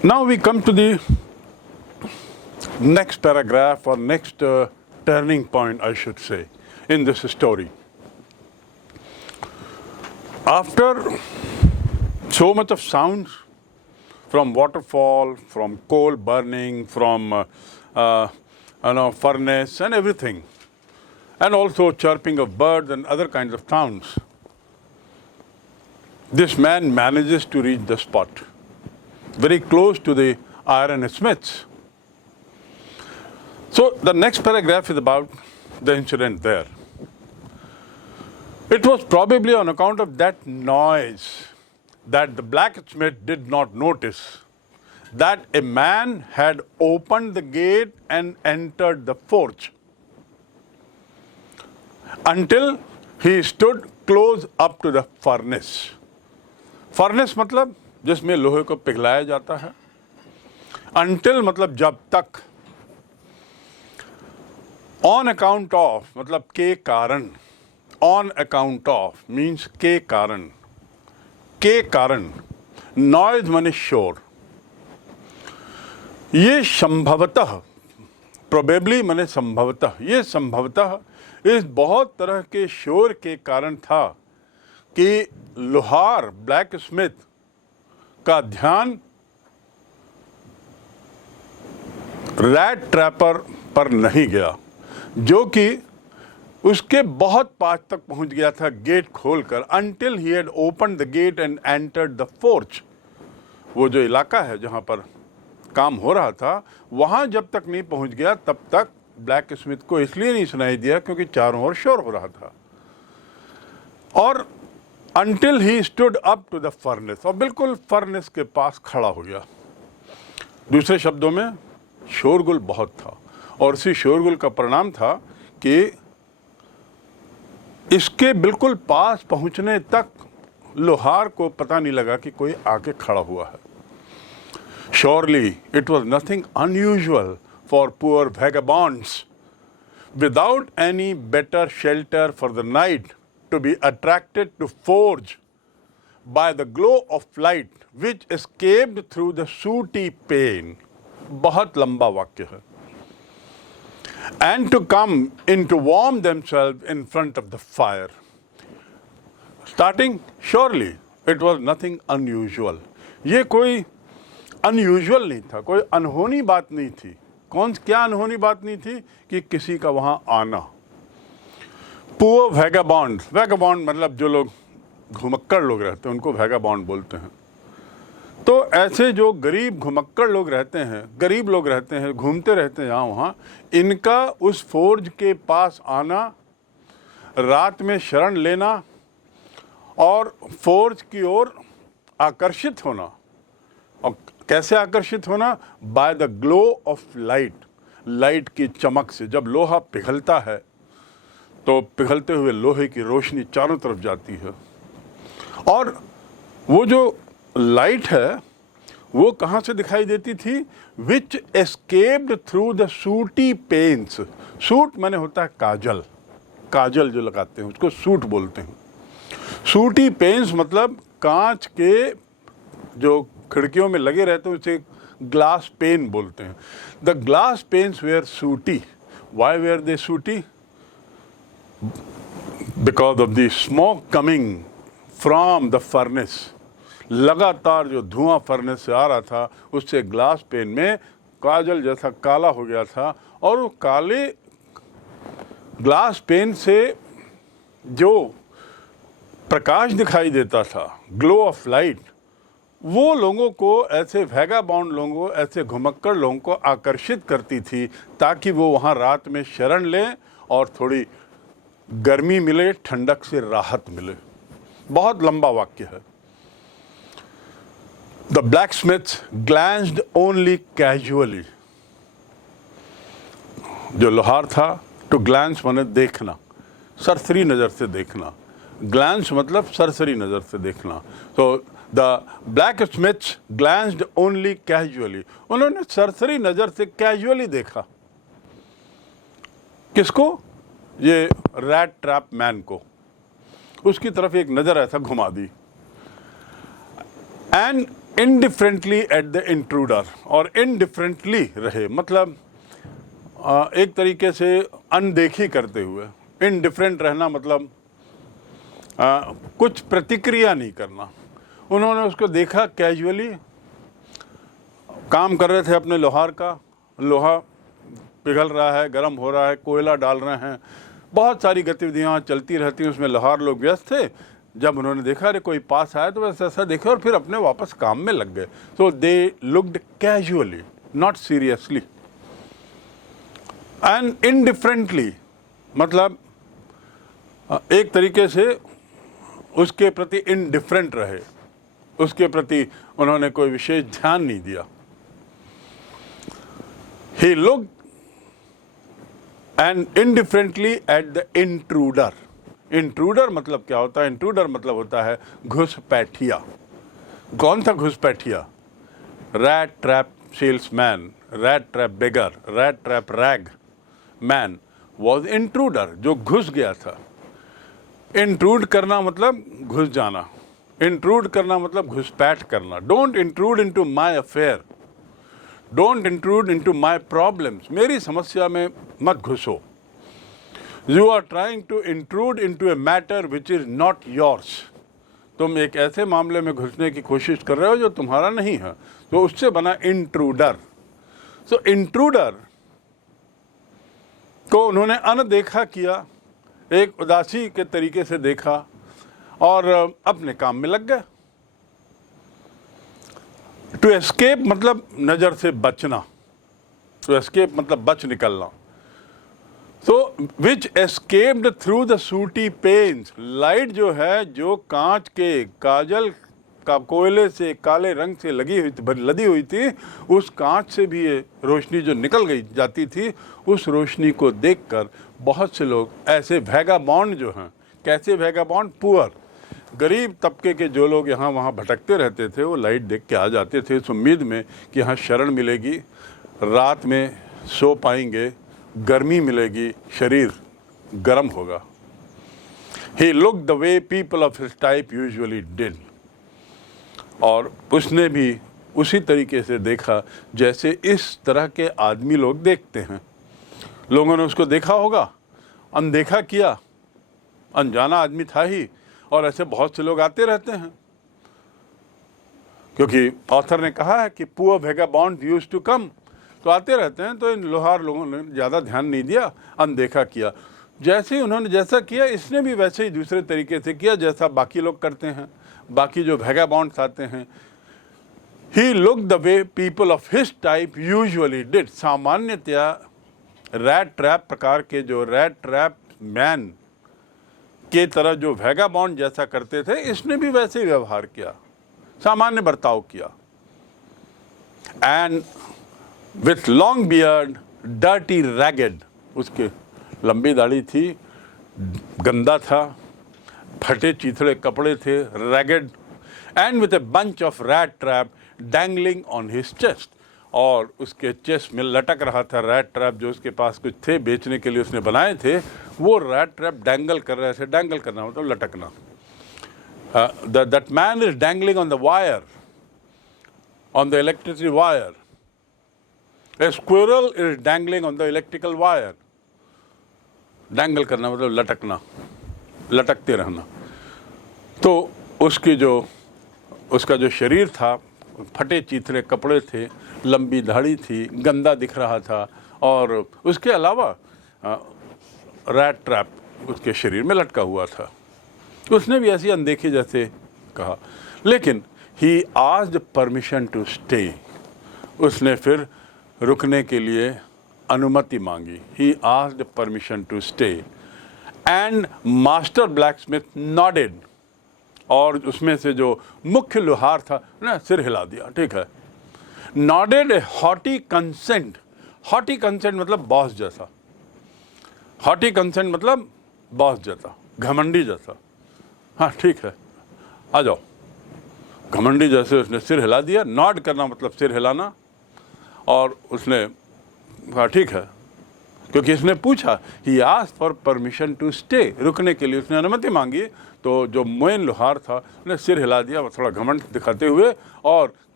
Now we come to the next paragraph or next turning point, I should say, in this story. After so much of sounds from waterfall, from coal burning, from furnace and everything, and also chirping of birds and other kinds of sounds, this man manages to reach the spot, very close to the iron smiths. So the next paragraph is about the incident there. It was probably on account of that noise that the blacksmith did not notice that a man had opened the gate and entered the forge until he stood close up to the furnace. Furnace मतलब जिसमें लोहे को पिघलाया जाता है, until मतलब जब तक, on account of मतलब के कारण, on account of means के कारण, noise माने शोर, ये संभवतः, probably माने संभवतः, ये संभवतः इस बहुत तरह के शोर के कारण था कि लोहार ब्लैक स्मिथ का ध्यान रैट ट्रैपर पर नहीं गया, जो कि उसके बहुत पास तक पहुंच गया था गेट खोलकर, until he had opened the gate and entered the forge. वो जो इलाका है जहां पर काम हो रहा था, वहां जब तक नहीं पहुंच गया तब तक ब्लैक स्मिथ को इसलिए नहीं सुनाई दिया क्योंकि चारों ओर शोर हो रहा था, और until he stood up to the furnace, और बिल्कुल फर्नेस के पास खड़ा हो गया. दूसरे शब्दों में शोरगुल बहुत था, और उसी शोरगुल का परिणाम था कि इसके बिल्कुल पास पहुंचने तक लोहार को पता नहीं लगा कि कोई आके खड़ा हुआ है. Surely it was nothing unusual for poor vagabonds without any better shelter for the night to be attracted to forge by the glow of light which escaped through the sooty pane. बहुत लंबा वाक्य है. And to come in to warm themselves in front of the fire. Starting, surely it was nothing unusual. ये कोई unusual नहीं था, कोई अनहोनी बात नहीं थी. क्या अनहोनी बात नहीं थी कि किसी का वहां आना. पुअर वैगाबॉन्ड, वैगाबॉन्ड मतलब जो लोग घुमक्कड़ लोग रहते हैं उनको वैगाबॉन्ड बोलते हैं. तो ऐसे जो गरीब घुमक्कड़ लोग रहते हैं, गरीब लोग रहते हैं, घूमते रहते हैं यहाँ वहाँ, इनका उस फोर्ज के पास आना, रात में शरण लेना और फोर्ज की ओर आकर्षित होना. और कैसे आकर्षित होना? By the glow of light, light की चमक से. जब लोहा पिघलता है तो पिघलते हुए लोहे की रोशनी चारों तरफ जाती है, और वो जो लाइट है वो कहाँ से दिखाई देती थी? विच एस्केप्ड थ्रू द सूटी पेन्स. सूट माने होता है काजल, काजल जो लगाते हैं उसको सूट बोलते हैं. सूटी पेन्स मतलब कांच के जो खिड़कियों में लगे रहते हैं उसे ग्लास पेन बोलते हैं. द ग्लास पेन्स वेयर सूटी. वाई वेयर दे सूटी? Because of the smoke coming from the furnace. लगातार जो धुआं फर्नेस से आ रहा था उससे ग्लास पेन में काजल जैसा काला हो गया था, और वो काले ग्लास पेन से जो प्रकाश दिखाई देता था, ग्लो ऑफ लाइट, वो लोगों को, ऐसे वैगाबॉन्ड लोगों को, ऐसे घुमक्कड़ लोगों को आकर्षित करती थी ताकि वो वहाँ रात में शरण लें और थोड़ी गर्मी मिले, ठंडक से राहत मिले. बहुत लंबा वाक्य है. The blacksmith glanced only casually. जो लोहार था, to glance माने देखना, सरसरी नज़र से देखना. Glance मतलब सरसरी नज़र से देखना. So the blacksmith glanced only casually. उन्होंने सरसरी नज़र से casually देखा. किसको? ये रैट ट्रैप मैन को. उसकी तरफ एक नज़र ऐसा घुमा दी. And indifferently at the intruder, और इनडिफरेंटली रहे मतलब एक तरीके से अनदेखी करते हुए। इनडिफरेंट रहना मतलब कुछ प्रतिक्रिया नहीं करना। उन्होंने उसको देखा कैजुअली, काम कर रहे थे अपने लोहार का, लोहा पिघल रहा है, गर्म हो रहा है, कोयला डाल रहे हैं, बहुत सारी गतिविधियाँ चलती रहती हैं, उसमें लोहार लोग व्यस्त थे। जब उन्होंने देखा अरे कोई पास आया तो वैसे ऐसा देखा और फिर अपने वापस काम में लग गए। सो they looked casually, not seriously. And indifferently मतलब एक तरीके से उसके प्रति इनडिफरेंट रहे, उसके प्रति उन्होंने कोई विशेष ध्यान नहीं दिया। He looked and indifferently at the intruder. Intruder मतलब क्या होता है? इंट्रूडर मतलब होता है घुसपैठिया। कौन था घुसपैठिया? Rat trap salesman, rat trap beggar, rat trap rag man was intruder, जो घुस गया था। इंट्रूड करना मतलब घुस जाना, इंट्रूड करना मतलब घुसपैठ करना। Don't intrude into my affair, don't intrude into my problems, मेरी समस्या में मत घुसो। You are trying to intrude into a matter which is not yours, तुम एक ऐसे मामले में घुसने की कोशिश कर रहे हो जो तुम्हारा नहीं है, तो उससे बना इंट्रूडर। सो इंट्रूडर को उन्होंने अनदेखा किया, एक उदासी के तरीके से देखा और अपने काम में लग गए। टू एस्केप मतलब नज़र से बचना, टू एस्केप मतलब बच निकलना। तो विच एस्केप्ड थ्रू द सूटी पेन्स, लाइट जो है जो कांच के काजल का कोयले से काले रंग से लदी हुई थी, उस कांच से भी ये रोशनी जो निकल गई जाती थी, उस रोशनी को देखकर बहुत से लोग ऐसे वैगाबॉन्ड जो हैं, कैसे वैगाबॉन्ड? पुअर, गरीब तबके के जो लोग यहाँ वहाँ भटकते रहते थे, वो लाइट देख के आ जाते थे इस उम्मीद में कि यहाँ शरण मिलेगी, रात में सो पाएंगे, गर्मी मिलेगी, शरीर गर्म होगा। He looked the way people of his type usually did, और उसने भी उसी तरीके से देखा जैसे इस तरह के आदमी लोग देखते हैं। लोगों ने उसको देखा होगा, अनदेखा किया, अनजाना आदमी था ही, और ऐसे बहुत से लोग आते रहते हैं, क्योंकि ऑथर ने कहा है कि poor vagabond used to come, तो आते रहते हैं। तो इन लोहार लोगों ने ज़्यादा ध्यान नहीं दिया, अनदेखा किया। जैसे ही उन्होंने जैसा किया, इसने भी वैसे ही दूसरे तरीके से किया जैसा बाकी लोग करते हैं, बाकी जो वैगाबॉन्ड्स आते हैं। He looked the way people of his type usually did, सामान्यतया रैट ट्रैप प्रकार के, जो रैट ट्रैप मैन के तरह जो वैगाबॉन्ड जैसा करते थे, इसने भी वैसे ही व्यवहार किया, सामान्य बर्ताव किया। And with long beard dirty ragged, उसके लंबी दाढ़ी थी, गंदा था, फटे चीथड़े कपड़े थे, ragged, and with a bunch of rat trap dangling on his chest, और उसके चेस्ट में लटक रहा था रैट ट्रैप, जो उसके पास कुछ थे बेचने के लिए उसने बनाए थे, वो रैट ट्रैप डैंगल कर रहे थे। डैंगल करना मतलब लटकना। That man is dangling on the wire, on the electricity wire. A squirrel is dangling on the electrical wire. Dangle करना मतलब लटकना, लटकते रहना। तो उसका जो शरीर था, फटे चीथड़े कपड़े थे, लंबी दाढ़ी थी, गंदा दिख रहा था, और उसके अलावा रैट ट्रैप उसके शरीर में लटका हुआ था। उसने भी ऐसी अनदेखी जैसे कहा, लेकिन he asked permission to stay, उसने फिर रुकने के लिए अनुमति मांगी। He asked permission to stay and master blacksmith nodded, और उसमें से जो मुख्य लोहार था ना, सिर हिला दिया, ठीक है। नॉडेड ए हॉटी कंसेंट, हॉटी कंसेंट मतलब बॉस जैसा, हॉटी कंसेंट मतलब बॉस जैसा, घमंडी जैसा। हाँ ठीक है, आ जाओ, घमंडी जैसे उसने सिर हिला दिया। नॉड करना मतलब सिर हिलाना, और उसने कहा ठीक है, क्योंकि इसने पूछा, he asked for permission to stay, रुकने के लिए उसने अनुमति मांगी। तो जो मोइन लोहार था उसने सिर हिला दिया, थोड़ा घमंड दिखाते हुए, और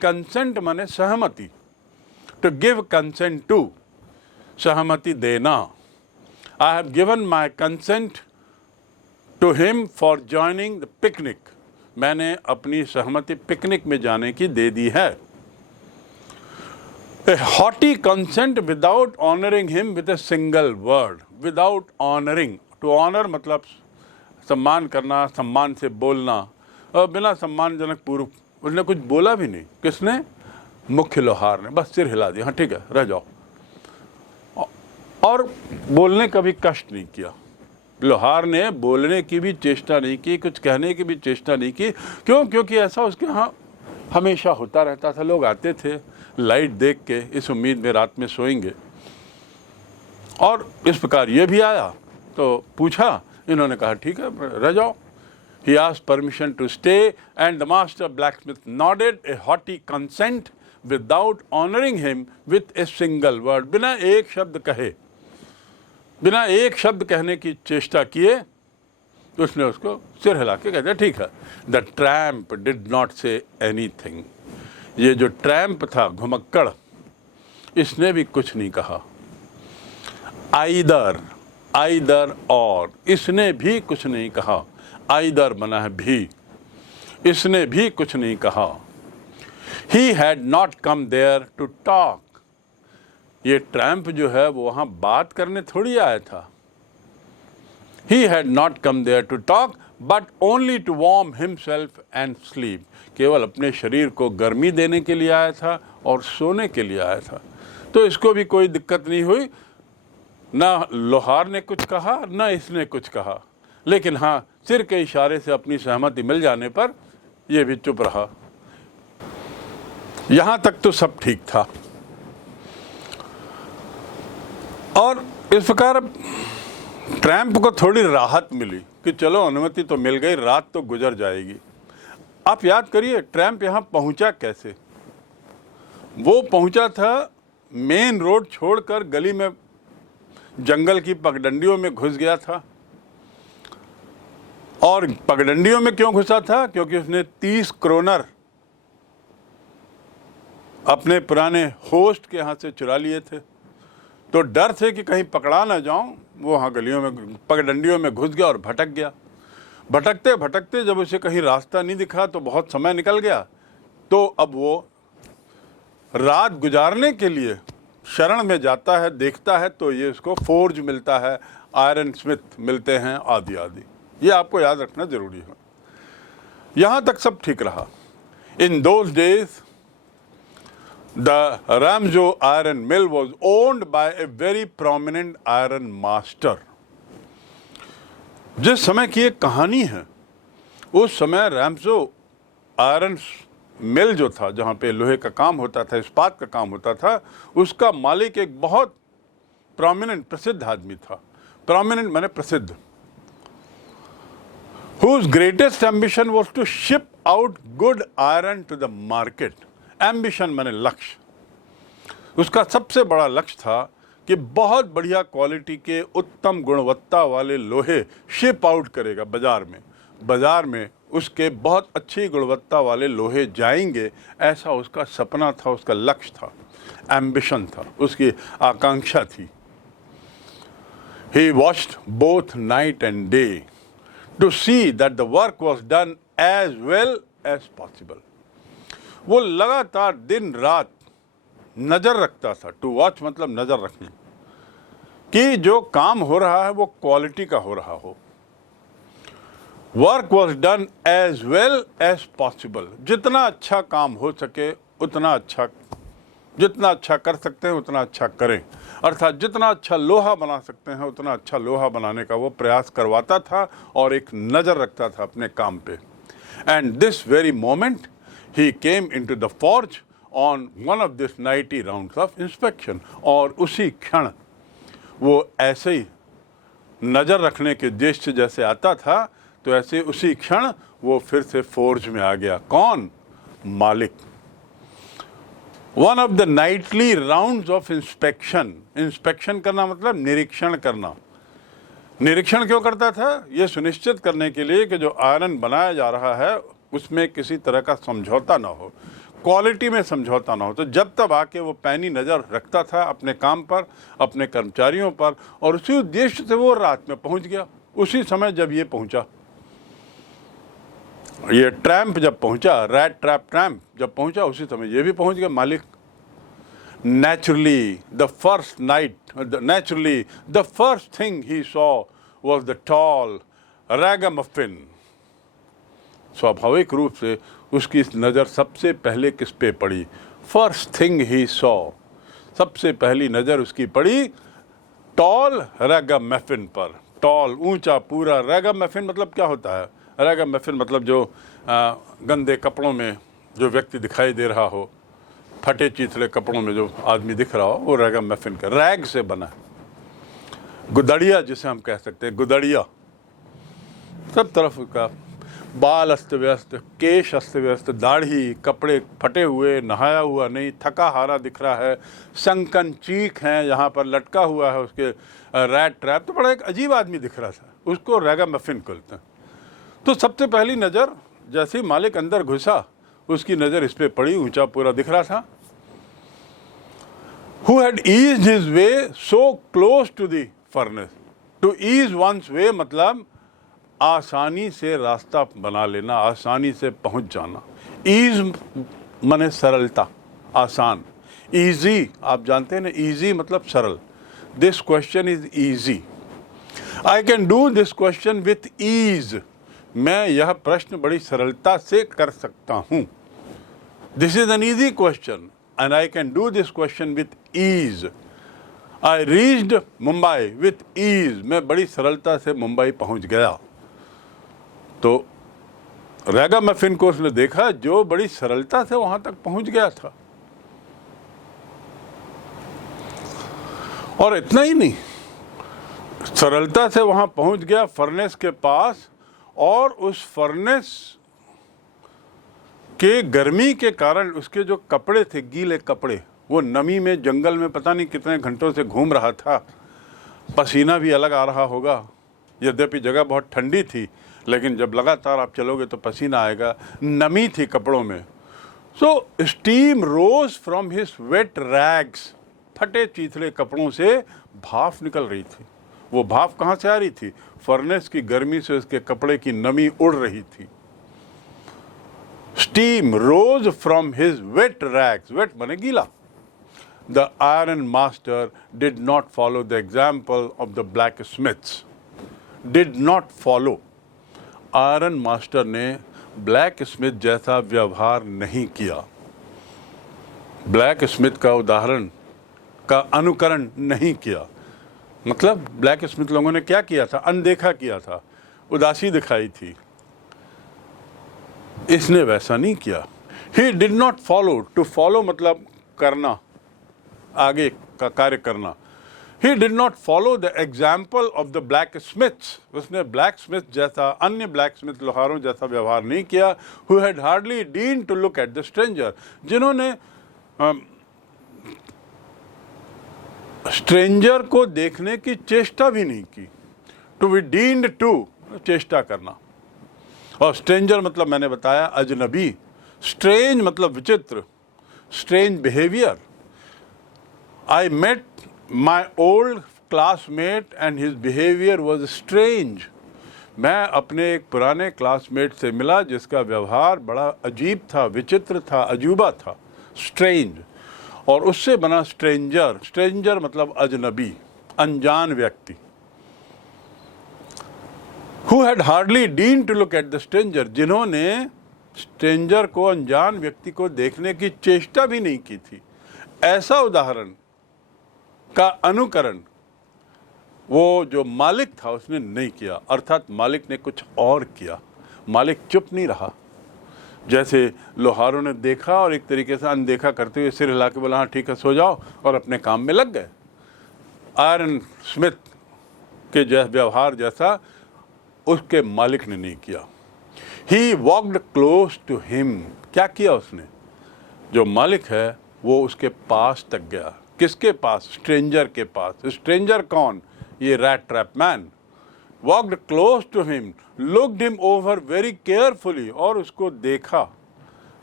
कंसेंट माने सहमति, टू गिव कंसेंट टू, सहमति देना। I have given my consent to him for joining the picnic, मैंने अपनी सहमति पिकनिक में जाने की दे दी है। A haughty consent without honoring him with a single word, without honoring, to honor मतलब सम्मान करना, सम्मान से बोलना, और बिना सम्मानजनक पूर्व उसने कुछ बोला भी नहीं। किसने? मुख्य लोहार ने, बस सिर हिला दिया, हाँ ठीक है रह जाओ, और बोलने का भी कष्ट नहीं किया। लोहार ने बोलने की भी चेष्टा नहीं की, कुछ कहने की भी चेष्टा नहीं की। क्यों? क्योंकि ऐसा उसके यहाँ हमेशा होता रहता था। लोग आते थे लाइट देख के, इस उम्मीद में रात में सोएंगे, और इस प्रकार ये भी आया तो पूछा, इन्होंने कहा ठीक है रह जाओ। He asked permission to stay and the master blacksmith nodded a haughty consent without honoring him with a single word, बिना एक शब्द कहे, बिना एक शब्द कहने की चेष्टा किए उसने उसको सिर हिला के कह दिया ठीक है। The tramp did not say anything, ये जो ट्रैम्प था घुमक्कड़, इसने भी कुछ नहीं कहा। आइदर, आइदर और, इसने भी कुछ नहीं कहा। आइदर बना है भी, इसने भी कुछ नहीं कहा। He had not come there to talk, ये ट्रैम्प जो है वो वहाँ बात करने थोड़ी आया था। He had not come there to talk, but only to warm himself and sleep. केवल अपने शरीर को गर्मी देने के लिए आया था और सोने के लिए आया था। तो इसको भी कोई दिक्कत नहीं हुई, ना लोहार ने कुछ कहा ना इसने कुछ कहा, लेकिन हाँ सिर के इशारे से अपनी सहमति मिल जाने पर यह भी चुप रहा। यहाँ तक तो सब ठीक था, और इस प्रकार ट्रैम्प को थोड़ी राहत मिली कि चलो अनुमति तो मिल गई, रात तो गुजर जाएगी। आप याद करिए ट्रैम्प यहाँ पहुँचा कैसे। वो पहुँचा था मेन रोड छोड़कर गली में, जंगल की पगडंडियों में घुस गया था। और पगडंडियों में क्यों घुसा था? क्योंकि उसने 30 क्रोनर अपने पुराने होस्ट के यहाँ से चुरा लिए थे। तो डर से कि कहीं पकड़ा ना जाऊं, वो वहाँ गलियों में, पगडंडियों में घुस गया और भटक गया। भटकते भटकते जब उसे कहीं रास्ता नहीं दिखा तो बहुत समय निकल गया। तो अब वो रात गुजारने के लिए शरण में जाता है, देखता है तो ये उसको फोर्ज मिलता है, आयरन स्मिथ मिलते हैं, आदि आदि। ये आपको याद रखना जरूरी है। यहाँ तक सब ठीक रहा। In those days the Ramjo iron mill was owned by a very prominent iron master. जिस समय की एक कहानी है, उस समय रैमजो आयरन मिल जो था, जहाँ पे लोहे का काम होता था, इस्पात का काम होता था, उसका मालिक एक बहुत प्रोमिनेंट, प्रसिद्ध आदमी था। प्रोमिनेंट माने प्रसिद्ध। Whose greatest ambition was to ship out good iron to the market. Ambition माने लक्ष्य। उसका सबसे बड़ा लक्ष्य था कि बहुत बढ़िया क्वालिटी के उत्तम गुणवत्ता वाले लोहे शिप आउट करेगा बाजार में। बाजार में उसके बहुत अच्छी गुणवत्ता वाले लोहे जाएंगे, ऐसा उसका सपना था, उसका लक्ष्य था, एम्बिशन था, उसकी आकांक्षा थी। He watched both night and day to see that the work was done as well as possible. वो लगातार दिन रात नज़र रखता था। टू वॉच मतलब नज़र रखनी, कि जो काम हो रहा है वो क्वालिटी का हो रहा हो। Work was done as well as possible, जितना अच्छा काम हो सके उतना अच्छा, जितना अच्छा कर सकते हैं उतना अच्छा करें। अर्थात जितना अच्छा लोहा बना सकते हैं उतना अच्छा लोहा बनाने का वो प्रयास करवाता था और एक नज़र रखता था अपने काम पे। And this very moment he came into the forge on one of this nightly rounds of inspection. और उसी क्षण वो ऐसे ही नज़र रखने के उद्देश्य से जैसे आता था, तो ऐसे उसी क्षण वो फिर से फोर्ज में आ गया। कौन? मालिक। One of the nightly rounds of inspection. Inspection करना मतलब निरीक्षण करना। निरीक्षण क्यों करता था? ये सुनिश्चित करने के लिए कि जो आयरन बनाया जा रहा है उसमें किसी तरह का समझौता ना हो, क्वालिटी में समझौता ना हो। तो जब तब आके वो पैनी नज़र रखता था अपने काम पर, अपने कर्मचारियों पर, और उसी उद्देश्य से वो रात में पहुंच गया। उसी समय जब ये पहुंचा, ये ट्रैम्प जब पहुंचा, रैट ट्रैप ट्रैम्प जब पहुंचा, उसी समय ये भी पहुंच गया मालिक। Naturally, the first thing he saw was the tall ragamuffin. स्वाभाविक रूप से उसकी नज़र सबसे पहले किस पे पड़ी? First thing he saw, सबसे पहली नज़र उसकी पड़ी टॉल रैगामफिन पर। टॉल, ऊंचा, पूरा। रैगामफिन मतलब क्या होता है? रैगामफिन मतलब जो गंदे कपड़ों में जो व्यक्ति दिखाई दे रहा हो, फटे चीथड़े कपड़ों में जो आदमी दिख रहा हो, वो रैगामफिन का, रैग से बना है। गुदड़िया जिसे हम कह सकते हैं, गुदड़िया। सब तरफ का बाल अस्त व्यस्त, केश अस्त व्यस्त, दाढ़ी, कपड़े फटे हुए, नहाया हुआ नहीं, थका हारा दिख रहा है, संकन चीख हैं यहाँ पर लटका हुआ है उसके रैट ट्रैप। तो बड़ा एक अजीब आदमी दिख रहा था, उसको रैगामफिन कहते हैं। तो सबसे पहली नज़र जैसे ही मालिक अंदर घुसा, उसकी नज़र इस पे पड़ी, ऊंचा पूरा दिख रहा था। Who had eased his way so close to the furnace? To ease one's way मतलब आसानी से रास्ता बना लेना, आसानी से पहुंच जाना। ईज माने सरलता, आसान। ईजी, आप जानते हैं ना, ईजी मतलब सरल। This question is easy. I can do this question with ease. मैं यह प्रश्न बड़ी सरलता से कर सकता हूँ। This is an easy question and I can do this question with ease. I reached Mumbai with ease. मैं बड़ी सरलता से मुंबई पहुंच गया। तो रैगामफिन को उसने देखा जो बड़ी सरलता से वहां तक पहुंच गया था। और इतना ही नहीं, सरलता से वहां पहुंच गया फर्नेस के पास, और उस फर्नेस के गर्मी के कारण उसके जो कपड़े थे, गीले कपड़े, वो नमी में जंगल में पता नहीं कितने घंटों से घूम रहा था। पसीना भी अलग आ रहा होगा, यद्यपि जगह बहुत ठंडी थी, लेकिन जब लगातार आप चलोगे तो पसीना आएगा। नमी थी कपड़ों में। सो steam rose from his weight rags. फटे चीथड़े कपड़ों से भाप निकल रही थी। वो भाप कहाँ से आ रही थी? फर्नेस की गर्मी से उसके कपड़े की नमी उड़ रही थी। Steam rose from his wet rags. Wet माने गीला। The iron master did not follow the example of the blacksmiths. Did not follow. Iron master ने blacksmith जैसा व्यवहार नहीं किया। blacksmith का उदाहरण का अनुकरण नहीं किया। मतलब blacksmith लोगों ने क्या किया था? अनदेखा किया था, उदासी दिखाई थी। इसने वैसा नहीं किया। He did not follow. To follow मतलब करना, आगे का कार्य करना। He did not follow the example of the blacksmiths. उसने blacksmith जैसा, अन्य blacksmith लोहारों जैसा व्यवहार नहीं किया। Who had hardly deigned to look at the stranger. जिन्होंने स्ट्रेंजर को देखने की चेष्टा भी नहीं की। To be deigned to, चेष्टा करना। और स्ट्रेंजर मतलब मैंने बताया अजनबी। स्ट्रेंज मतलब विचित्र, strange behaviour. I met my old classmate and his behaviour was strange. मैं अपने एक पुराने क्लासमेट से मिला जिसका व्यवहार बड़ा अजीब था, विचित्र था, अजूबा था, स्ट्रेंज। और उससे बना स्ट्रेंजर। स्ट्रेंजर मतलब अजनबी, अनजान व्यक्ति। Who had hardly deigned to look at the stranger. जिन्होंने स्ट्रेंजर को, अनजान व्यक्ति को देखने की चेष्टा भी नहीं की थी। ऐसा उदाहरण का अनुकरण वो जो मालिक था उसने नहीं किया। अर्थात मालिक ने कुछ और किया। मालिक चुप नहीं रहा। जैसे लोहारों ने देखा और एक तरीके से अनदेखा करते हुए सिर हिला के बोला हाँ ठीक है सो जाओ, और अपने काम में लग गए। आयरन स्मिथ के व्यवहार जैसा उसके मालिक ने नहीं किया। ही वॉक्ड क्लोज टू हिम। क्या किया उसने? जो मालिक है वो उसके पास तक गया। किसके पास? स्ट्रेंजर के पास। स्ट्रेंजर कौन? ये rat trap man. Walked close to him, looked him over very carefully, और उसको देखा,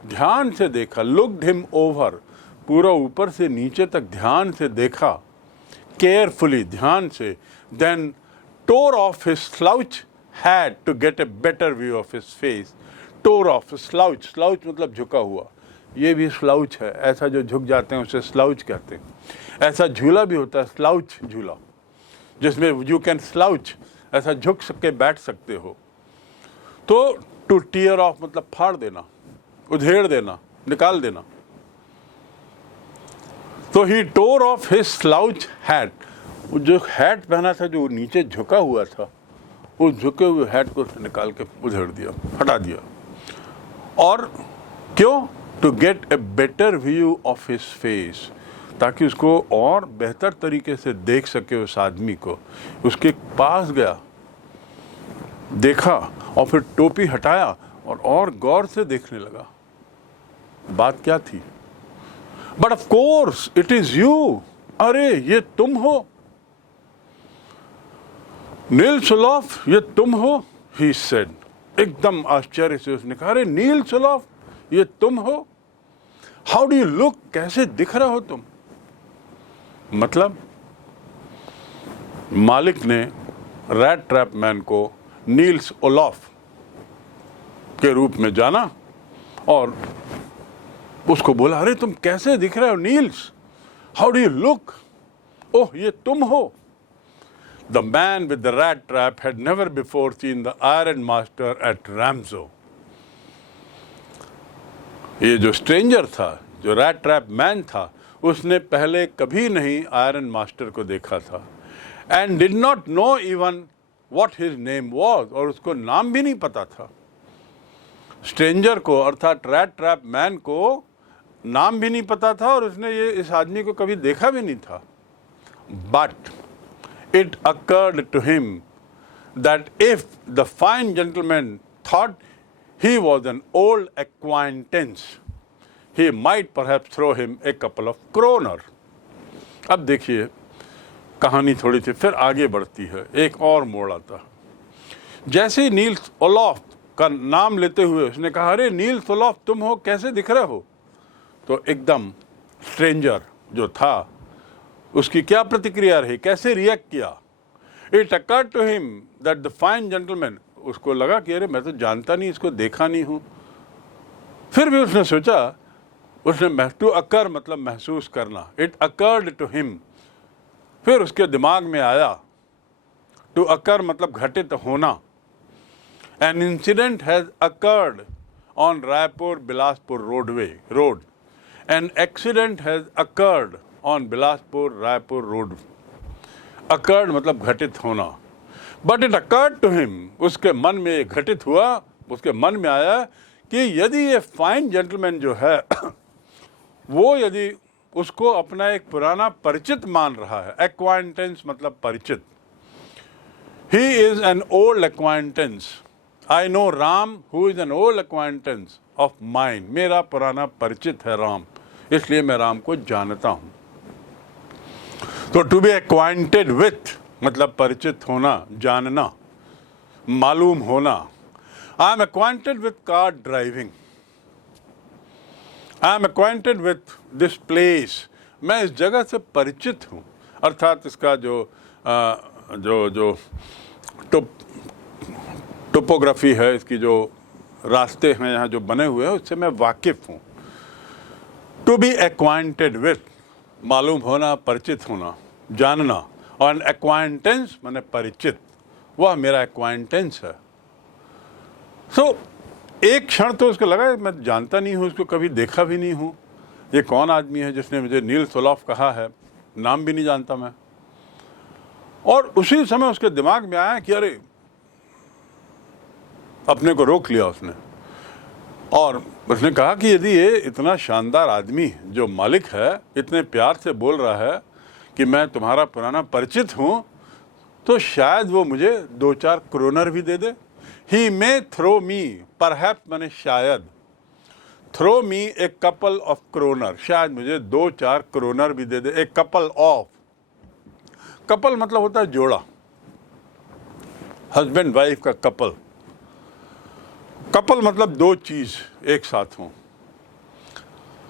ध्यान से देखा, लुक्ड हिम ओवर, पूरा ऊपर से नीचे तक ध्यान से देखा, केयरफुली, ध्यान से, then tour of his slouch hat to get a better view of his face. Tour of, slouch, slouch मतलब झुका हुआ, ये भी स्लाउच है, ऐसा जो झुक जाते हैं उसे स्लाउच कहते हैं। ऐसा झूला भी होता है, स्लाउच झूला, जिसमें यू कैन स्लाउच, ऐसा झुक सके बैठ सकते हो। तो टू टीयर ऑफ मतलब फाड़ देना, उधेड़ देना, निकाल देना। तो ही टोर ऑफ हिज स्लाउच हैट, जो हैट पहना था जो नीचे झुका हुआ था, उस झुके हुए हैट को निकाल के उधेड़ दिया, हटा दिया। और क्यों? To get a better view of his face, ताकि उसको और बेहतर तरीके से देख सके उस आदमी को। उसके पास गया, देखा और फिर टोपी हटाया और गौर से देखने लगा। बात क्या थी? But of course it is you, अरे ये तुम हो, नील सोलॉफ, ये तुम हो, ही सेड। एकदम आश्चर्य से उसने कहा, अरे नील सोलॉफ, ये तुम हो? हाउ डू यू लुक, कैसे दिख रहे हो तुम? मतलब मालिक ने रैट ट्रैप मैन को नील्स ओलॉफ के रूप में जाना और उसको बोला, अरे तुम कैसे दिख रहे हो Niels, how do you look, ओह ये तुम हो। The man with the rat trap had never before seen the iron master eight रैम्सो। ये जो स्ट्रेंजर था, जो रैट ट्रैप मैन था, उसने पहले कभी नहीं आयरन मास्टर को देखा था। And did not know even what his name was, और उसको नाम भी नहीं पता था। स्ट्रेंजर को अर्थात रैट ट्रैप मैन को नाम भी नहीं पता था और उसने ये इस आदमी को कभी देखा भी नहीं था। But it occurred to him that if the fine gentleman thought he was an old acquaintance, he might perhaps throw him a couple of kroner। अब देखिए कहानी थोड़ी सी फिर आगे बढ़ती है, एक और मोड़ आता है। जैसे ही नील्स ओलॉफ का नाम लेते हुए उसने कहा, अरे नील्स ओलॉफ तुम हो, कैसे दिख रहे हो? तो एकदम स्ट्रेंजर जो था उसकी क्या प्रतिक्रिया रही, कैसे रिएक्ट किया? It occurred to him that the fine gentleman, उसको लगा कि अरे मैं तो जानता नहीं, इसको देखा नहीं हूँ। फिर भी उसने सोचा, उसने टू अकर मतलब महसूस करना, इट अकर्ड टू हिम, फिर उसके दिमाग में आया, टू अकर मतलब घटित होना। An incident has occurred on Raipur Bilaspur road, an accident has occurred on Bilaspur Raipur road. Occurred मतलब घटित होना। But it occurred to him, उसके मन में ये घटित हुआ, उसके मन में आया कि यदि ये फाइन जेंटलमैन जो है वो यदि उसको अपना एक पुराना परिचित मान रहा है, एक्वाइंटेंस मतलब परिचित, he is an old एक्वाइंटेंस, I know Ram who is an old एक्वाइंटेंस of mine, मेरा पुराना परिचित है राम, इसलिए मैं राम को जानता हूं। तो टू बी एक्वाइंटेड विथ मतलब परिचित होना, जानना, मालूम होना। I am एक्वाइंटेड with car driving, I am एक्वाइंटेड with this place, मैं इस जगह से परिचित हूँ, अर्थात इसका जो टोपोग्राफी है, इसकी जो रास्ते हैं यहाँ जो बने हुए हैं, उससे मैं वाकिफ हूँ। टू बी एक्वाइंटेड विथ मालूम होना, परिचित होना, जानना, और एक्वाइंटेंस माने परिचित, वह मेरा एक्वाइंटेंस है। सो एक क्षण तो उसको लगा मैं जानता नहीं हूँ, उसको कभी देखा भी नहीं हूँ, ये कौन आदमी है जिसने मुझे नील सोलॉफ कहा है, नाम भी नहीं जानता मैं। और उसी समय उसके दिमाग में आया कि अरे, अपने को रोक लिया उसने और उसने कहा कि यदि ये इतना शानदार आदमी जो मालिक है इतने प्यार से बोल रहा है कि मैं तुम्हारा पुराना परिचित हूँ, तो शायद वो मुझे 2-4 क्रोनर भी दे दे। ही मे थ्रो मी, परहैप्स माने शायद, throw me a couple of kroner, शायद मुझे 2-4 क्रोनर भी दे दे। ए कपल ऑफ, कपल मतलब होता है जोड़ा, हस्बैंड वाइफ का कपल। कपल मतलब दो चीज एक साथ हों,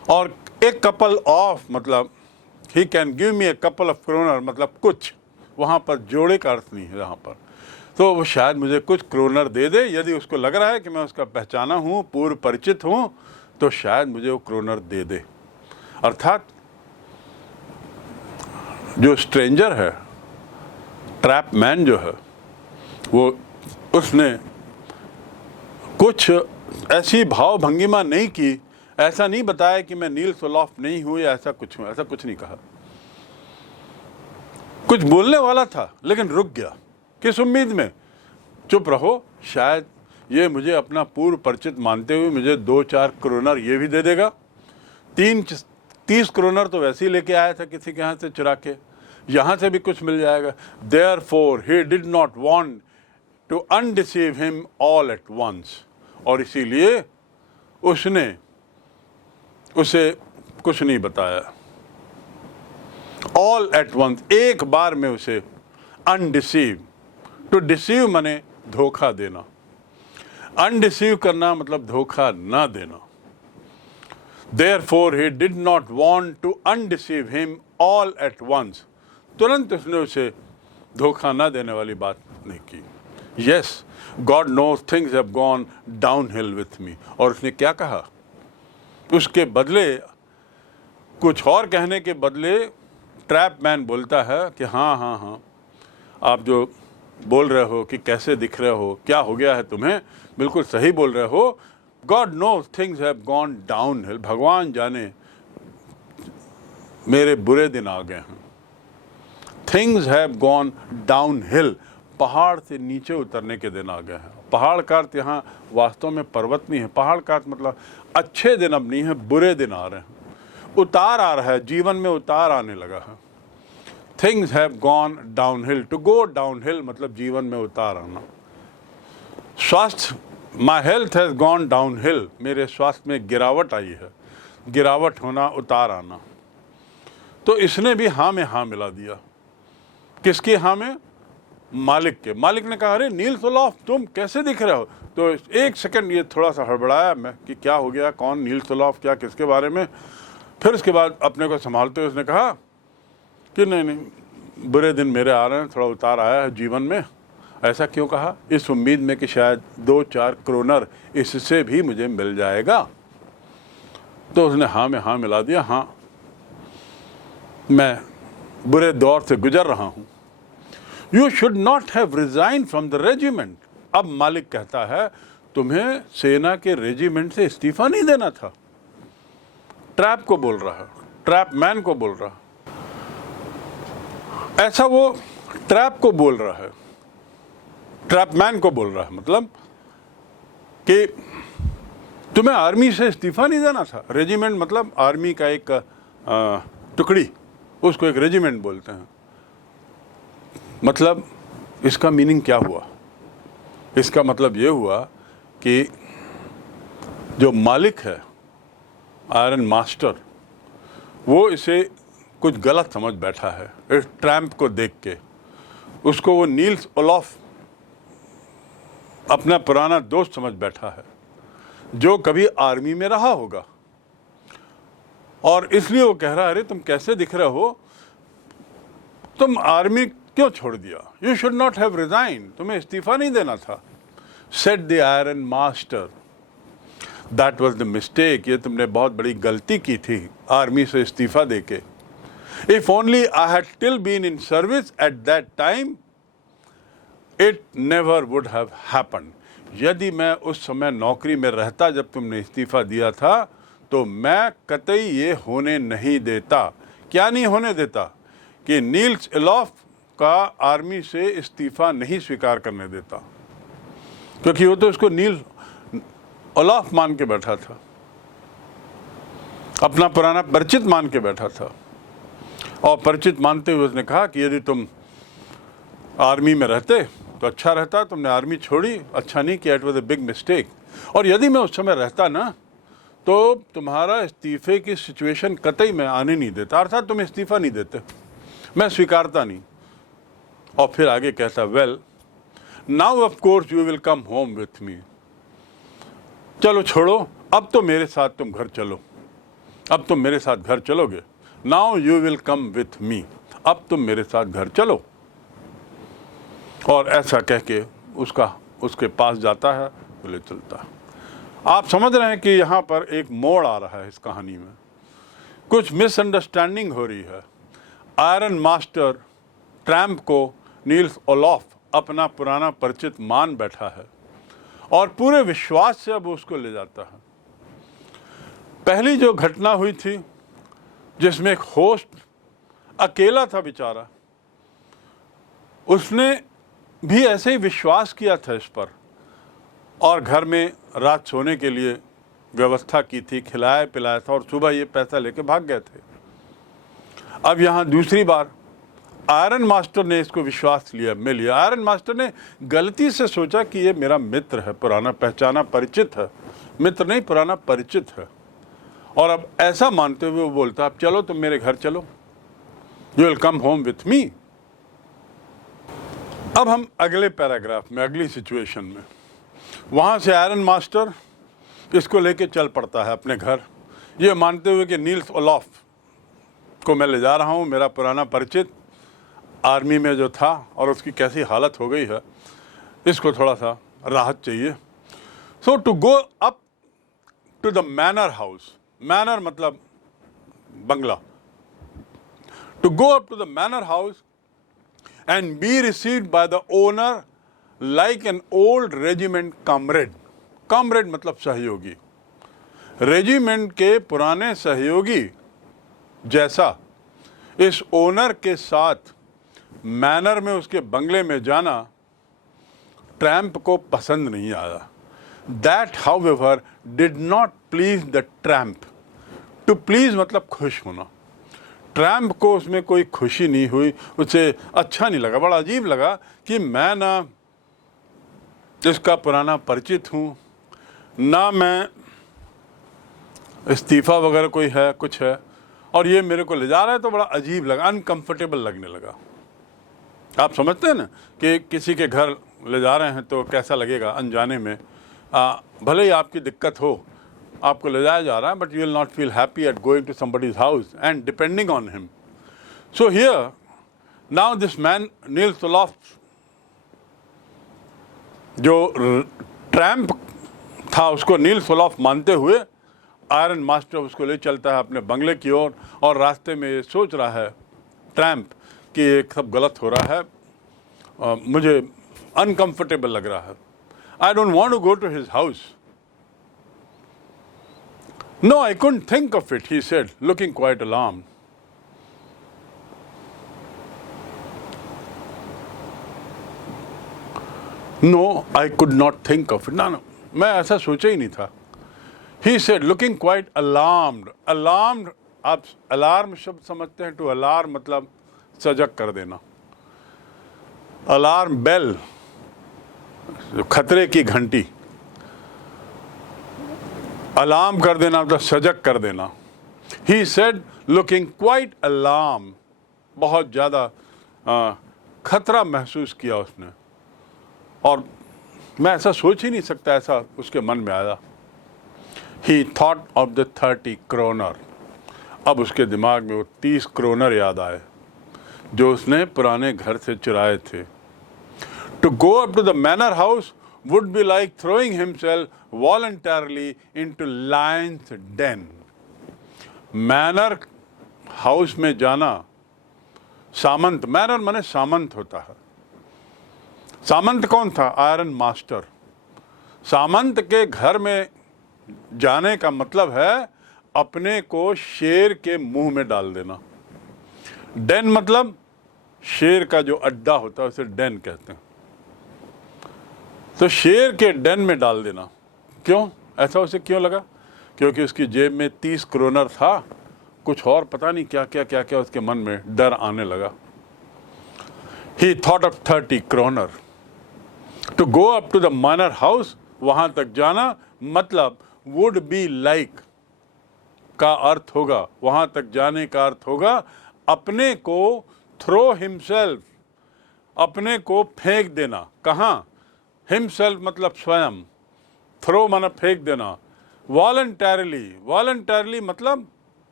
और एक कपल ऑफ मतलब he can give me a couple of kroner, मतलब कुछ, वहाँ पर जोड़े का अर्थ नहीं है यहाँ पर। तो वो शायद मुझे कुछ क्रोनर दे दे, यदि उसको लग रहा है कि मैं उसका पहचाना हूँ, पूर्व परिचित हूँ, तो शायद मुझे वो क्रोनर दे दे। अर्थात जो स्ट्रेंजर है, ट्रैप मैन जो है, वो उसने कुछ ऐसी भाव भंगिमा नहीं की, ऐसा नहीं बताया कि मैं नील्स ओलॉफ नहीं हूँ या ऐसा कुछ हूँ, ऐसा कुछ नहीं कहा। कुछ बोलने वाला था लेकिन रुक गया, किस उम्मीद में? चुप रहो, शायद ये मुझे अपना पूर्व परिचित मानते हुए मुझे 2-4 क्रोनर ये भी दे देगा। 30 क्रोनर तो वैसे ही लेके आया था किसी के यहाँ से चुरा के, यहाँ से भी कुछ मिल जाएगा। Therefore he did not want to undeceive him all at once, और इसीलिए उसने उसे कुछ नहीं बताया all at once, एक बार में उसे undeceive, to deceive माने धोखा देना, undeceive करना मतलब धोखा ना देना। Therefore he did not want to undeceive him all at once, तुरंत उसने उसे धोखा ना देने वाली बात नहीं की। Yes, God knows things have gone downhill with me, और उसने क्या कहा? उसके बदले, कुछ और कहने के बदले ट्रैप मैन बोलता है कि हाँ हाँ हाँ, आप जो बोल रहे हो कि कैसे दिख रहे हो, क्या हो गया है तुम्हें, बिल्कुल सही बोल रहे हो। God knows things have gone downhill, भगवान जाने मेरे बुरे दिन आ गए हैं। Things have gone downhill, पहाड़ से नीचे उतरने के दिन आ गए हैं। पहाड़ का अर्थ यहाँ वास्तव में पर्वत नहीं है, पहाड़ का अर्थ मतलब अच्छे दिन अब नहीं है, बुरे दिन आ रहे हैं, उतार आ रहा है, जीवन में उतार आने लगा है। Things have gone downhill, to go downhill मतलब जीवन में उतार आना। स्वास्थ्य, my health has gone downhill, मेरे स्वास्थ्य में गिरावट आई है, गिरावट होना, उतार आना। तो इसने भी हाँ में हाँ मिला दिया। किसकी हाँ में? मालिक के। मालिक ने कहा, अरे नील्स ओलॉफ तुम कैसे दिख रहे हो? तो एक सेकंड ये थोड़ा सा हड़बड़ाया मैं कि क्या हो गया, कौन नील्स ओलॉफ, क्या, किसके बारे में। फिर उसके बाद अपने को संभालते हुए उसने कहा कि नहीं नहीं, बुरे दिन मेरे आ रहे हैं, थोड़ा उतार आया है जीवन में। ऐसा क्यों कहा? इस उम्मीद में कि शायद 2-4 क्रोनर इससे भी मुझे मिल जाएगा। तो उसने हाँ में हाँ मिला दिया, हाँ मैं बुरे दौर से गुजर रहा हूँ। You should not have resign from the regiment. अब मालिक कहता है तुम्हें सेना के रेजिमेंट से इस्तीफा नहीं देना था। ट्रैप को बोल रहा है, ट्रैप मैन को बोल रहा है, ऐसा वो ट्रैप को बोल रहा है, ट्रैप मैन को बोल रहा है, मतलब कि तुम्हें आर्मी से इस्तीफा नहीं देना था। रेजिमेंट मतलब आर्मी का एक टुकड़ी, उसको एक रेजिमेंट बोलते हैं। मतलब इसका मीनिंग क्या हुआ? इसका मतलब ये हुआ कि जो मालिक है, आयरन मास्टर, वो इसे कुछ गलत समझ बैठा है इस ट्रैम्प को देख के। उसको वो नील्स ओलॉफ अपना पुराना दोस्त समझ बैठा है, जो कभी आर्मी में रहा होगा, और इसलिए वो कह रहा है, अरे तुम कैसे दिख रहे हो, तुम आर्मी क्यों छोड़ दिया? You should not have resign, तुम्हें इस्तीफा नहीं देना था। Said the iron master, that was the mistake, ये तुमने बहुत बड़ी गलती की थी आर्मी से इस्तीफा देके। If only I had still been in service at that time, it never would have happen. यदि मैं उस समय नौकरी में रहता जब तुमने इस्तीफा दिया था, तो मैं कतई ये होने नहीं देता। क्या नहीं होने देता? कि नील्स ओलॉफ का आर्मी से इस्तीफा नहीं स्वीकार करने देता, क्योंकि वो तो उसको नील ओलॉफ मान के बैठा था, अपना पुराना परिचित मान के बैठा था। और परिचित मानते हुए उसने कहा कि यदि तुम आर्मी में रहते तो अच्छा रहता, तुमने आर्मी छोड़ी, अच्छा नहीं किया, it was a big mistake. और यदि मैं उस समय रहता ना, तो तुम्हारा इस्तीफे की सिचुएशन कतई मैं आने नहीं देता, अर्थात तुम इस्तीफा नहीं देते, मैं स्वीकारता नहीं। और फिर आगे कहता, well now of course you will come home with me. चलो छोड़ो, अब तो मेरे साथ तुम घर चलो, अब तुम मेरे साथ घर चलोगे, now you will come with me, अब तुम मेरे साथ घर चलो। और ऐसा कह के उसके पास जाता है, तो ले चलता है। आप समझ रहे हैं कि यहाँ पर एक मोड़ आ रहा है इस कहानी में, कुछ मिसअंडरस्टैंडिंग हो रही है। आयरन मास्टर ट्रैम्प को नील्स ओलॉफ अपना पुराना परिचित मान बैठा है और पूरे विश्वास से अब उसको ले जाता है। पहली जो घटना हुई थी जिसमें एक होस्ट अकेला था बेचारा, उसने भी ऐसे ही विश्वास किया था इस पर और घर में रात सोने के लिए व्यवस्था की थी, खिलाया पिलाया था और सुबह ये पैसा लेके भाग गए थे। अब यहाँ दूसरी बार आयरन मास्टर ने इसको विश्वास में लिया। आयरन मास्टर ने गलती से सोचा कि ये मेरा मित्र है, पुराना पहचाना परिचित है, मित्र नहीं पुराना परिचित है, और अब ऐसा मानते हुए वो बोलता, अब चलो तुम मेरे घर चलो, you will come home with me. अब हम अगले पैराग्राफ में, अगली सिचुएशन में, वहाँ से आयरन मास्टर इसको लेके चल पड़ता है अपने घर, ये मानते हुए कि नील्स ओलॉफ को मैं ले जा रहा हूँ, मेरा पुराना परिचित आर्मी में जो था और उसकी कैसी हालत हो गई है, इसको थोड़ा सा राहत चाहिए। सो to go up to the manor house, manner मतलब बंगला, to go up to the manor house and be received by the owner like an old regiment comrade. comrade मतलब सहयोगी, रेजिमेंट के पुराने सहयोगी जैसा इस ओनर के साथ मैनर में उसके बंगले में जाना ट्रैम्प को पसंद नहीं आया। That however did not please the tramp. To please मतलब खुश होना। ट्रैम्प को उसमें कोई खुशी नहीं हुई, उसे अच्छा नहीं लगा, बड़ा अजीब लगा कि मैं ना जिसका पुराना परिचित हूँ, ना मैं इस्तीफ़ा वगैरह कोई है कुछ है, और ये मेरे को ले जा रहा है, तो बड़ा अजीब लगा, अनकंफर्टेबल लगने लगा। आप समझते हैं ना कि किसी के घर ले जा रहे हैं तो कैसा लगेगा अनजाने में, भले ही आपकी दिक्कत हो, आपको ले जाया जा रहा है, but you will not feel happy at going to somebody's house and depending on him. So here now this man Niels ओलॉफ, जो ट्रैम्प था उसको नील्स ओलॉफ मानते हुए आयरन मास्टर उसको ले चलता है अपने बंगले की ओर, और रास्ते में ये सोच रहा है ट्रैम्प कि ये सब गलत हो रहा है, मुझे अनकंफर्टेबल लग रहा है, I don't want to go to his house. No, I couldn't think of it, he said, looking quite alarmed. No, I could not think of it. No, मैं ऐसा सोचा ही नहीं था. He said, looking quite alarmed. Alarmed, आप alarm शब्द समझते हैं? To alarm मतलब सजग कर देना. अलार्म बेल, खतरे की घंटी, अलार्म कर देना मतलब सजग कर देना. He said, looking quite alarmed, बहुत ज़्यादा खतरा महसूस किया उसने, और मैं ऐसा सोच ही नहीं सकता, ऐसा उसके मन में आया. He thought of the 30 kroner. अब उसके दिमाग में वो 30 क्रोनर याद आए जो उसने पुराने घर से चुराए थे. To go up to the manor house would be like throwing himself voluntarily into lion's den. Manor house में जाना, सामंत, मैनर माने सामंत होता है. सामंत कौन था? Iron master. सामंत के घर में जाने का मतलब है अपने को शेर के मुंह में डाल देना. डेन मतलब शेर का जो अड्डा होता है उसे डेन कहते हैं. तो शेर के डेन में डाल देना. क्यों ऐसा उसे क्यों लगा? क्योंकि उसकी जेब में 30 क्रोनर था, कुछ और पता नहीं क्या क्या क्या क्या उसके मन में डर आने लगा. He thought of 30 kroner. To go up to the manor house, वहां तक जाना मतलब would be like का अर्थ होगा, वहां तक जाने का अर्थ होगा अपने को throw himself, अपने को फेंक देना. कहाँ? himself मतलब स्वयं, throw माना फेंक देना. voluntarily, voluntarily मतलब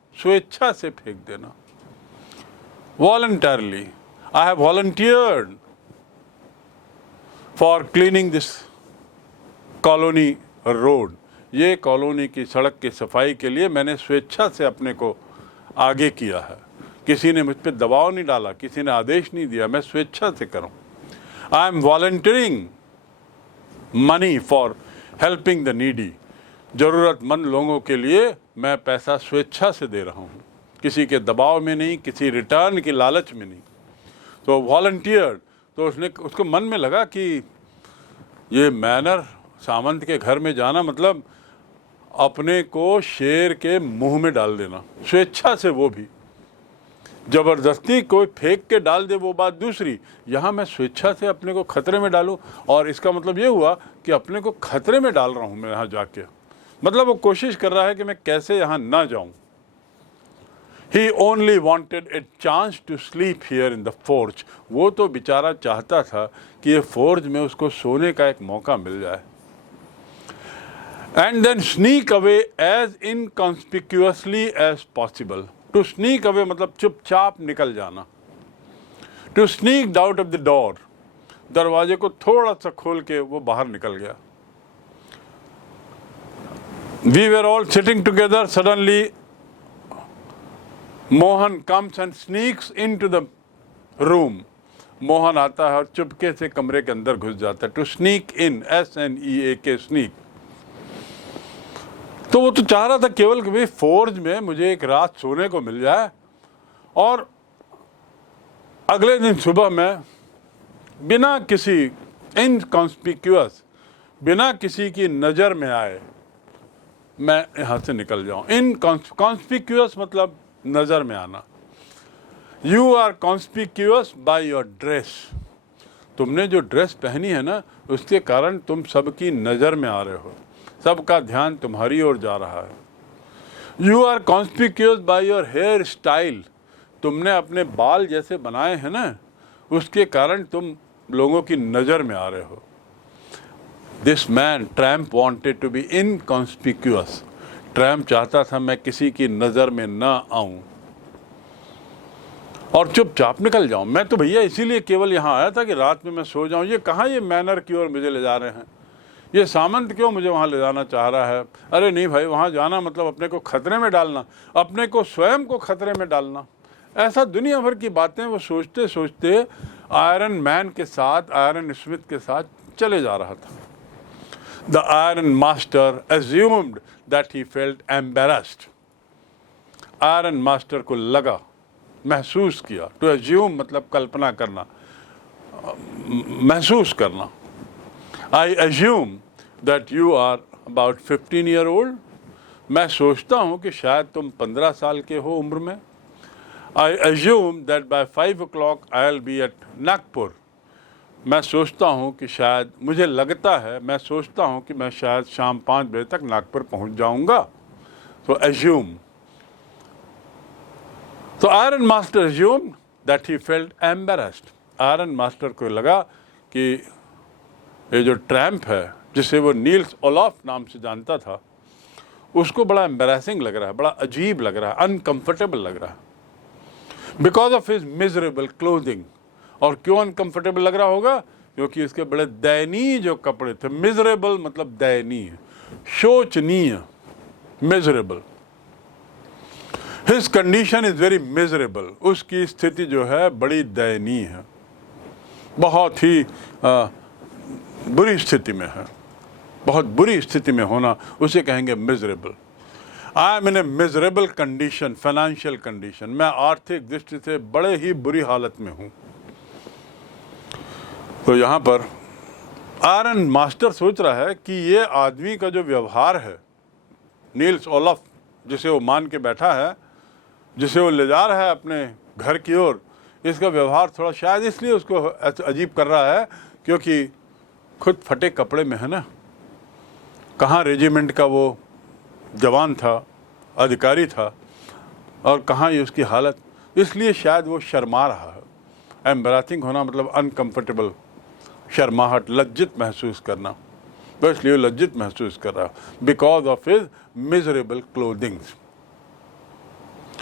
स्वेच्छा से फेंक देना। Voluntarily I have volunteered for cleaning this colony road, ये कॉलोनी की सड़क की सफाई के लिए मैंने स्वेच्छा से अपने को आगे किया है। किसी ने मुझ पर दबाव नहीं डाला, किसी ने आदेश नहीं दिया, मैं स्वेच्छा से करूं। I am volunteering money for helping the needy, ज़रूरतमंद लोगों के लिए मैं पैसा स्वेच्छा से दे रहा हूँ, किसी के दबाव में नहीं, किसी रिटर्न की लालच में नहीं। तो वॉलंटियर, तो उसको मन में लगा कि ये मैनर सामंत के घर में जाना मतलब अपने को शेर के मुंह में डाल देना, स्वेच्छा से, वो भी जबरदस्ती कोई फेंक के डाल दे वो बात दूसरी, यहाँ मैं स्वेच्छा से अपने को खतरे में डालूं। और इसका मतलब ये हुआ कि अपने को खतरे में डाल रहा हूँ मैं यहाँ जाके, मतलब वो कोशिश कर रहा है कि मैं कैसे यहाँ ना जाऊँ। He only wanted a chance to sleep here in the forge, वो तो बेचारा चाहता था कि ये फोर्ज में उसको सोने का एक मौका मिल जाए। And then sneak away as inconspicuously as possible. To sneak away मतलब चुपचाप निकल जाना। To sneak out of the door, दरवाजे को थोड़ा सा खोल के वो बाहर निकल गया। We were all sitting together, suddenly Mohan comes and sneaks into the room. Mohan आता है और चुपके से कमरे के अंदर घुस जाता है। To sneak in, SNEAK, sneak। तो वो तो चाह रहा था केवल कि भाई फोर्ज में मुझे एक रात सोने को मिल जाए और अगले दिन सुबह मैं बिना किसी इनकॉन्स्पिक्यूअस, बिना किसी की नज़र में आए मैं यहाँ से निकल जाऊँ। इनकॉन्स्पिक्यूअस मतलब नज़र में आना। You are conspicuous by your dress, तुमने जो ड्रेस पहनी है ना उसके कारण तुम सबकी नज़र में आ रहे हो, सबका ध्यान तुम्हारी ओर जा रहा है। You are conspicuous by your hair style, तुमने अपने बाल जैसे बनाए हैं ना उसके कारण तुम लोगों की नज़र में आ रहे हो। This man tramp wanted to be इनकॉन्स्पिक्यूअस, tramp चाहता था मैं किसी की नज़र में ना आऊं और चुपचाप निकल जाऊं। मैं तो भैया इसीलिए केवल यहाँ आया था कि रात में मैं सो जाऊं। ये कहाँ ये मैनर की ओर मुझे ले जा रहे हैं, ये सामंत क्यों मुझे वहाँ ले जाना चाह रहा है। अरे नहीं भाई, वहाँ जाना मतलब अपने को खतरे में डालना, अपने को स्वयं को खतरे में डालना। ऐसा दुनिया भर की बातें वो सोचते सोचते आयरन मैन के साथ, आयरन स्मिथ के साथ चले जा रहा था। The Iron Master assumed that he felt embarrassed. Iron master को लगा, महसूस किया, टू assume मतलब कल्पना करना, महसूस करना। I assume that you are about 15-year-old. मैं सोचता हूँ कि शायद तुम 15 साल के हो उम्र में। I assume that by 5 o'clock I'll be at Nagpur. मैं सोचता हूँ कि शायद, मुझे लगता है, मैं सोचता हूँ कि मैं शायद शाम 5 बजे तक नागपुर पहुँच जाऊँगा। तो assume, तो iron master assumed that he felt embarrassed. Iron master को लगा कि ये जो ट्रैम्प है जिसे वो नील्स ओलॉफ नाम से जानता था उसको बड़ा एम्बैरेसिंग लग रहा है, बड़ा अजीब लग रहा है, अनकंफर्टेबल लग रहा है, because of his miserable clothing. और क्यों अनकंफर्टेबल लग रहा होगा? क्योंकि इसके बड़े दयनीय जो कपड़े थे। मिजरेबल मतलब दयनीय, शोचनीय, miserable. His condition is very miserable, उसकी स्थिति जो है बड़ी दयनीय है, बहुत ही बुरी स्थिति में है। बहुत बुरी स्थिति में होना उसे कहेंगे miserable. I am in A miserable condition, financial condition, मैं आर्थिक दृष्टि से बड़े ही बुरी हालत में हूँ। तो यहाँ पर आयरन मास्टर सोच रहा है कि ये आदमी का जो व्यवहार है, नील्स ओलॉफ जिसे वो मान के बैठा है, जिसे वो ले जा रहा है अपने घर की ओर, इसका व्यवहार थोड़ा शायद इसलिए उसको अजीब कर रहा है क्योंकि खुद फटे कपड़े में है ना, कहाँ रेजिमेंट का वो जवान था, अधिकारी था, और कहाँ ये उसकी हालत, इसलिए शायद वो शर्मा रहा है। एम्बैरेसिंग होना मतलब अनकंफर्टेबल, शर्माहट, लज्जित महसूस करना, तो इसलिए लज्जित महसूस कर रहा है because of his miserable clothings.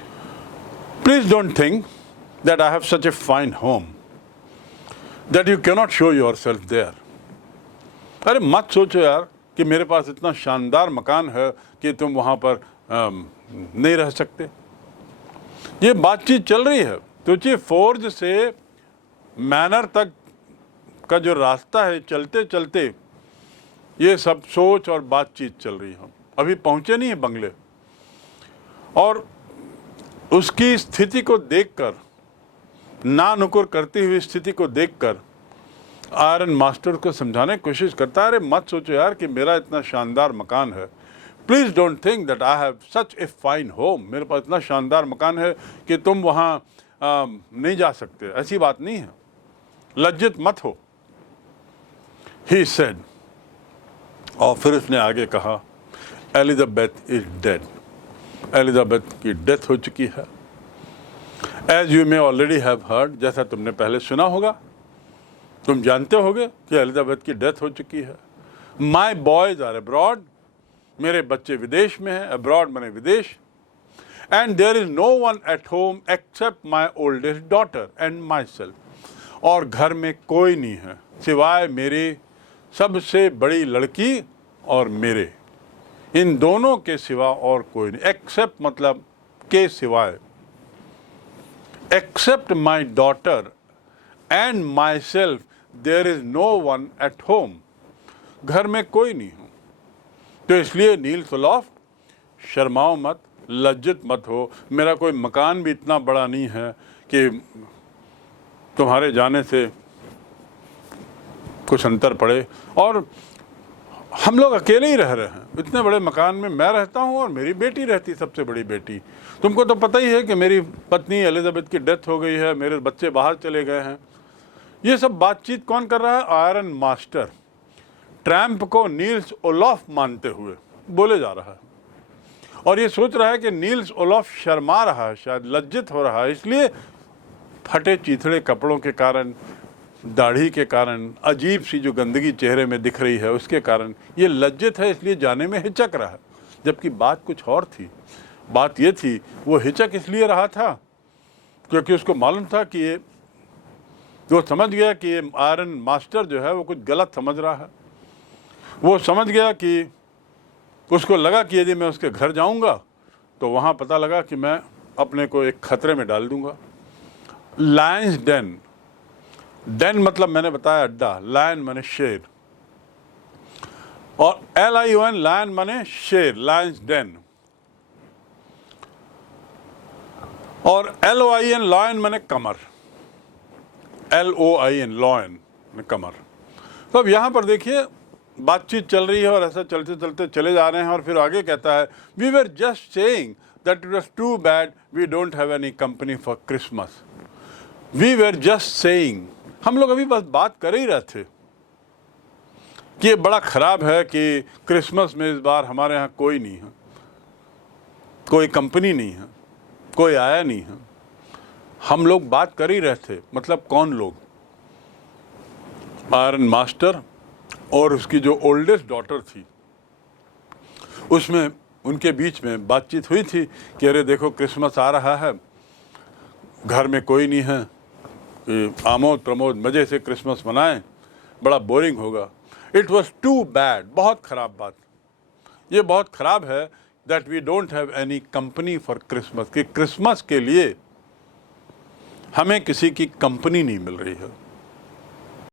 Please don't think that I have such a fine home that you cannot show yourself there. अरे मत सोचो यार कि मेरे पास इतना शानदार मकान है कि तुम वहाँ पर नहीं रह सकते। ये बातचीत चल रही है। तो ये फोर्ज से मैनर तक का जो रास्ता है, चलते चलते ये सब सोच और बातचीत चल रही है। अभी पहुँचे नहीं है बंगले। और उसकी स्थिति को देखकर, ना नुकुर करती हुई स्थिति को देखकर आयरन मास्टर को समझाने की कोशिश करता है, अरे मत सोचो यार कि मेरा इतना शानदार मकान है। Please don't think that I have such a fine home. मेरे पास इतना शानदार मकान है कि तुम वहाँ नहीं जा सकते। ऐसी बात नहीं है, लज्जित मत हो। ही सेड, और फिर उसने आगे कहा, एलिजाबेथ इज डेड। एलिजाबेथ की डेथ हो चुकी है। As you may already have heard, जैसा तुमने पहले सुना होगा, तुम जानते होगे कि एलिजाबेथ की डेथ हो चुकी है। माई बॉयज आर अब्रॉड, मेरे बच्चे विदेश में हैं। अब्रॉड माने विदेश। And there is no one at home accept my oldest daughter and my self. और घर में कोई नहीं है सिवाय मेरी सबसे बड़ी लड़की और मेरे। इन दोनों के सिवा और कोई नहीं। एक्सेप्ट मतलब के सिवाय। Accept my daughter and my self there is no one at home. घर में कोई नहीं हो। तो इसलिए नील्स ओलॉफ, शर्माओ मत, लज्जित मत हो। मेरा कोई मकान भी इतना बड़ा नहीं है कि तुम्हारे जाने से कुछ अंतर पड़े। और हम लोग अकेले ही रह रहे हैं। इतने बड़े मकान में मैं रहता हूँ और मेरी बेटी रहती, सबसे बड़ी बेटी। तुमको तो पता ही है कि मेरी पत्नी एलिजाबेथ की डेथ हो गई है, मेरे बच्चे बाहर चले गए हैं। ये सब बातचीत कौन कर रहा है? आयरन मास्टर ट्रैम्प को नील्स ओलॉफ मानते हुए बोले जा रहा है। और ये सोच रहा है कि नील्स ओलॉफ शर्मा रहा है, शायद लज्जित हो रहा है। इसलिए फटे चीथड़े कपड़ों के कारण, दाढ़ी के कारण, अजीब सी जो गंदगी चेहरे में दिख रही है उसके कारण ये लज्जित है, इसलिए जाने में हिचक रहा है। जबकि बात कुछ और थी। बात ये थी, वो हिचक इसलिए रहा था क्योंकि उसको मालूम था कि ये, वो समझ गया कि ये आयरन मास्टर जो है वो कुछ गलत समझ रहा है। वो समझ गया कि, उसको लगा कि यदि मैं उसके घर जाऊंगा तो वहाँ पता लगा कि मैं अपने को एक खतरे में डाल दूंगा। लायंस डेन, डेन मतलब मैंने बताया अड्डा, लायन माने शेर, और LION लायन माने शेर, लायंस डेन। और LOIN लॉयन माने कमर, LOIN लॉयन माने कमर। तो अब यहाँ पर देखिए बातचीत चल रही है और ऐसा चलते चलते चले जा रहे हैं। और फिर आगे कहता है, we were just saying that it was to bad we don't have any company for Christmas. We were just saying, हम लोग अभी बस बात कर ही रहे थे कि ये बड़ा खराब है कि क्रिसमस में इस बार हमारे यहाँ कोई नहीं है, कोई कंपनी नहीं है, कोई आया नहीं है। हम लोग बात कर ही रहे थे। मतलब कौन लोग? आयरन मास्टर और उसकी जो ओल्डेस्ट डॉटर थी, उसमें उनके बीच में बातचीत हुई थी कि अरे देखो क्रिसमस आ रहा है, घर में कोई नहीं है, आमोद प्रमोद मज़े से क्रिसमस मनाएं, बड़ा बोरिंग होगा। इट वॉज टू बैड, बहुत ख़राब बात, ये बहुत ख़राब है that we don't have any company for Christmas, कि क्रिसमस के लिए हमें किसी की कंपनी नहीं मिल रही है।